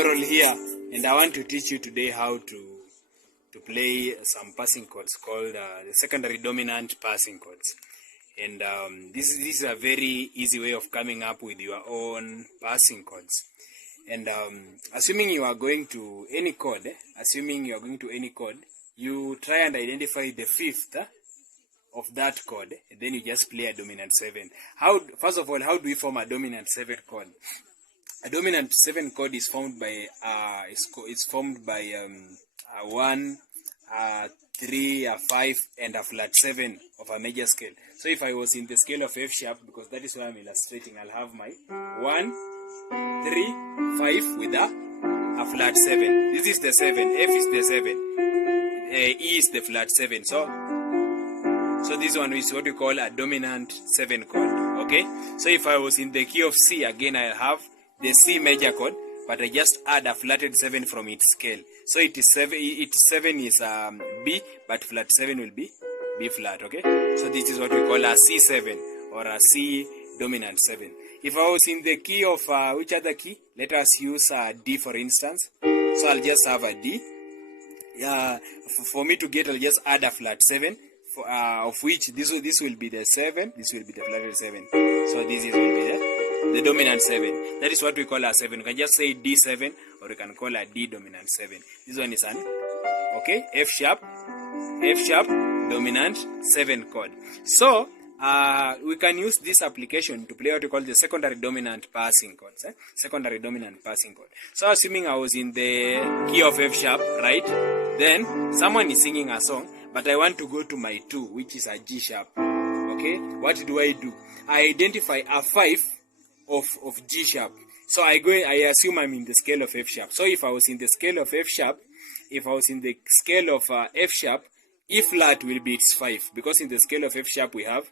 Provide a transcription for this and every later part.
tutorial here, and I want to teach you today how to play some passing chords called the secondary dominant passing chords. And this is a very easy way of coming up with your own passing chords. And assuming you are going to any chord, you try and identify the fifth of that chord, and then you just play a dominant 7. First of all, how do we form a dominant 7 chord? A dominant 7 chord is formed by a 1, a 3, a 5, and a flat 7 of a major scale. So if I was in the scale of F sharp, because that is what I'm illustrating, I'll have my 1, 3, 5 with a flat 7. This is the 7. F is the 7. E is the flat 7. So this one is what we call a dominant 7 chord. Okay. So if I was in the key of C, again I'll have the C major chord, but I just add a flatted 7 from its scale. So it is 7 is B, but flat 7 will be B flat. Okay. So this is what we call a C7 or a C dominant 7. If I was in the key of which other key? Let us use D for instance. So I'll just have a D. For me to get, I'll just add a flat 7. Of which this will be the 7, this will be the flatted 7. So this will be the dominant 7. That is what we call a 7. You can just say D7 or you can call a D dominant 7. This one is an F sharp dominant 7 chord. So we can use this application to play what we call the secondary dominant passing chords. Secondary dominant passing chord. So assuming I was in the key of F sharp, right? Then someone is singing a song, but I want to go to my 2, which is a G sharp. Okay, what do? I identify a 5 of G sharp. So I assume I'm in the scale of F sharp. So if I was in the scale of F sharp, F sharp, E flat will be its 5, because in the scale of F sharp we have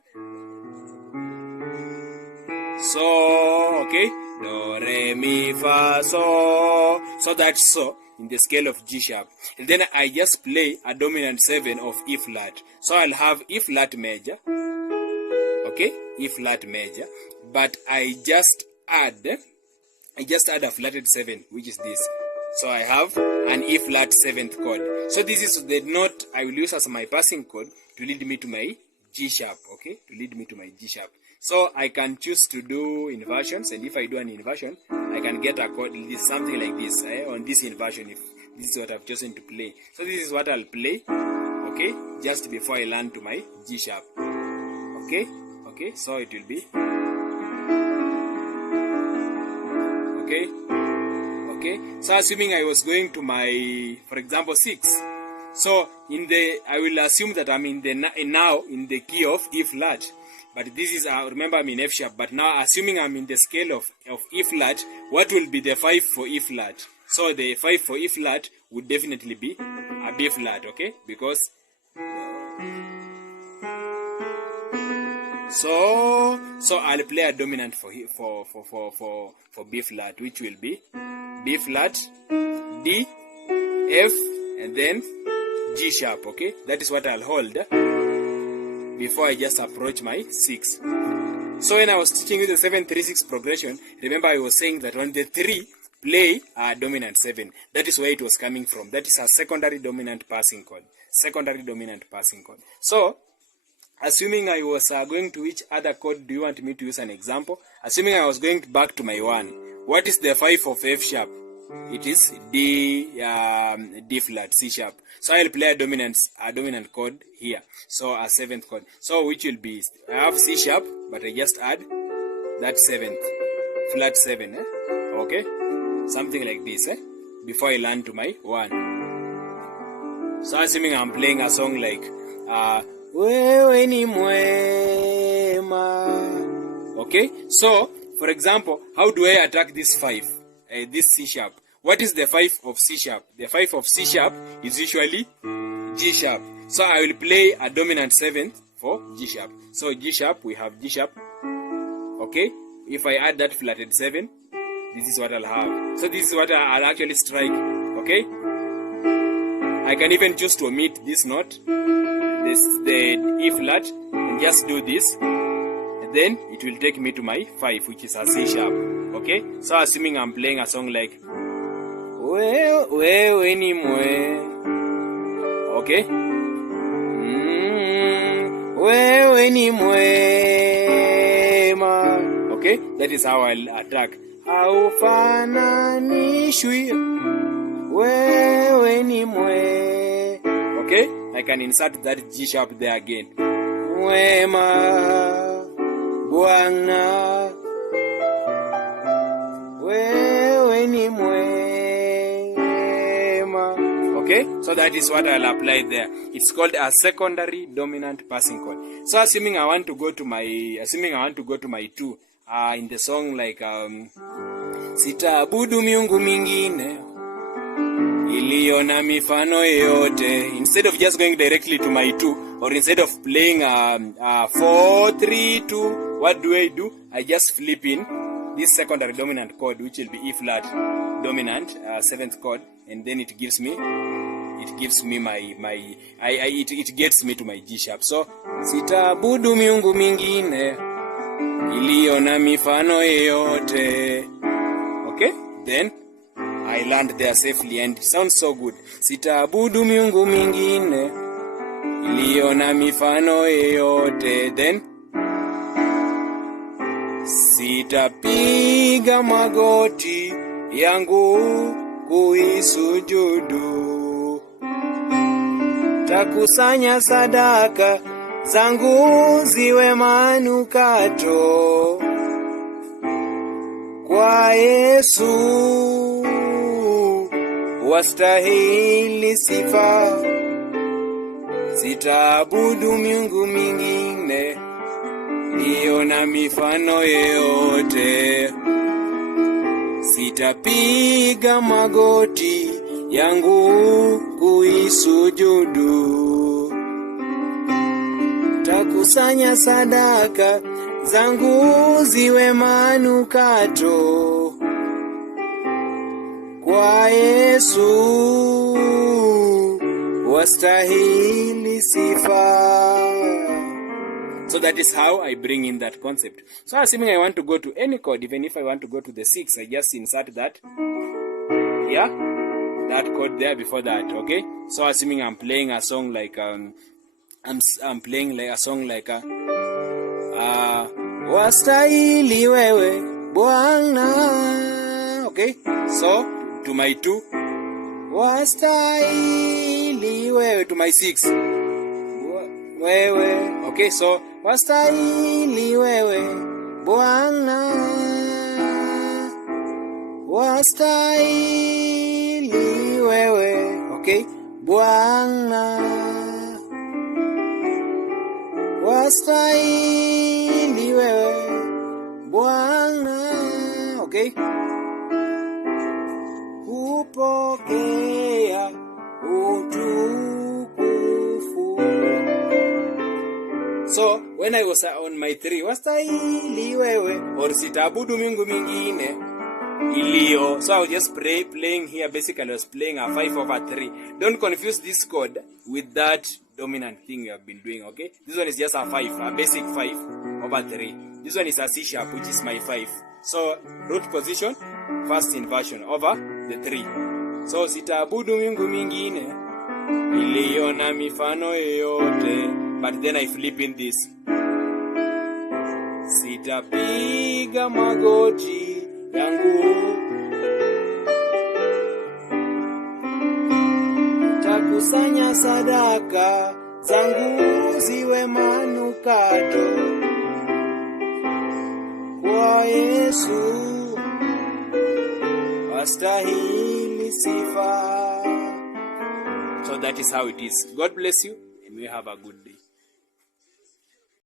so, okay, do, re, mi, fa, so. So that's so in the scale of G sharp. And then I just play a dominant 7 of E flat. So I'll have E flat major. Okay, E flat major. But I just add a flatted 7, which is this. So I have an E flat 7th chord. So this is the note I will use as my passing chord to lead me to my G sharp. Okay, to lead me to my G sharp. So I can choose to do inversions, and if I do an inversion, I can get a chord something like this on this inversion if this is what I've chosen to play. So this is what I'll play, okay, just before I land to my G sharp. Okay, so it will be okay. So assuming I was going to my, for example, 6. So I will assume that I'm now in the key of E flat. But this is, remember I'm in F sharp, but now assuming I'm in the scale of E flat, what will be the 5 for E flat? So the 5 for E flat would definitely be a B flat, okay? Because, so I'll play a dominant for B flat, which will be B flat, D, F, and then G sharp, okay? That is what I'll hold before I just approach my 6. So when I was teaching you the 7-3-6 progression, remember I was saying that on the 3, play a dominant 7. That is where it was coming from. That is a secondary dominant passing chord. Secondary dominant passing chord. So, assuming I was going to which other chord do you want me to use an example? Assuming I was going back to my 1. What is the 5 of F sharp? It is D flat, C sharp. So I'll play a dominant chord here. So a 7th chord. So which will be, I have C sharp, but I just add that 7th, flat 7. Okay, something like this. Before I land to my 1. So assuming I'm playing a song like Wewe ni mwema. Okay, so for example, how do I attack this 5? This C sharp. What is the 5 of C sharp? The 5 of C sharp is usually G sharp. So I will play a dominant 7th for G sharp. So G sharp, we have G sharp. Okay, if I add that flatted 7, this is what I'll have. So this is what I'll actually strike. Okay, I can even choose to omit this note, the E flat, and just do this. Then it will take me to my 5, which is a C sharp. Okay, so assuming I'm playing a song like wewe ni mwe. Okay? Wewe ni mwema. Okay? That is how I'll attack. Haufananishwi. Wewe ni mwe. Okay? I can insert that G sharp there again. Mwema Bwana. Wewe ni mwema. Okay? So that is what I'll apply there. It's called a secondary dominant passing chord. So assuming I want to go to my 2 in the song like sitaabudu miungu mingine iliyo na mifano yote. Instead of just going directly to my 2, or instead of playing 4 3 2, what do? I just flip in this secondary dominant chord, which will be E flat dominant 7th chord, and then it gets me it gets me to my G sharp. So sitaabudu miungu mingine iliyo na mifano yote. Okay? Then I land there safely and it sounds so good. Sitaabudu miungu mingine iliyo na mifano yote. Then sitapiga magoti yangu kuisujudu. Takusanya sadaka zangu ziwe manukato kwa Yesu, wastahili sifa. Sitaabudu miungu mingine iliyo na mifano yote. Sitapiga magoti yangu kuisujudu. Takusanya sadaka zangu ziwe manukato kwa Yesu, wastahili sifa. So that is how I bring in that concept. So assuming I want to go to any chord, even if I want to go to the 6, I just insert that here, that chord there before that. Okay? So assuming I'm playing a song like I'm playing like a song like wastahili wewe Bwana. Okay? So to my 2, wastahili wewe, to my 6, wewe. Okay, so wastahili wewe Bwana, wastahili wewe. Okay, Bwana, wastahili wewe Bwana. Okay, upokea utukufu. So when I was on my 3, wastahili wewe, or sitaabudu miungu mingine iliyo. So I was just playing here. Basically I was playing a 5/3. Don't confuse this chord with that dominant thing you have been doing. Okay, this one is just a 5, a basic 5/3. This one is a C sharp, which is my 5. So root position, first inversion over the 3. So sitaabudu miungu mingine iliyo na mifano yote, but then I flip in this. Sitapiga magoti yangu, takusanya sadaka zangu ziwe manukato kwa Yesu, wastahili sifa. So that is how it is. God bless you and we have a good day.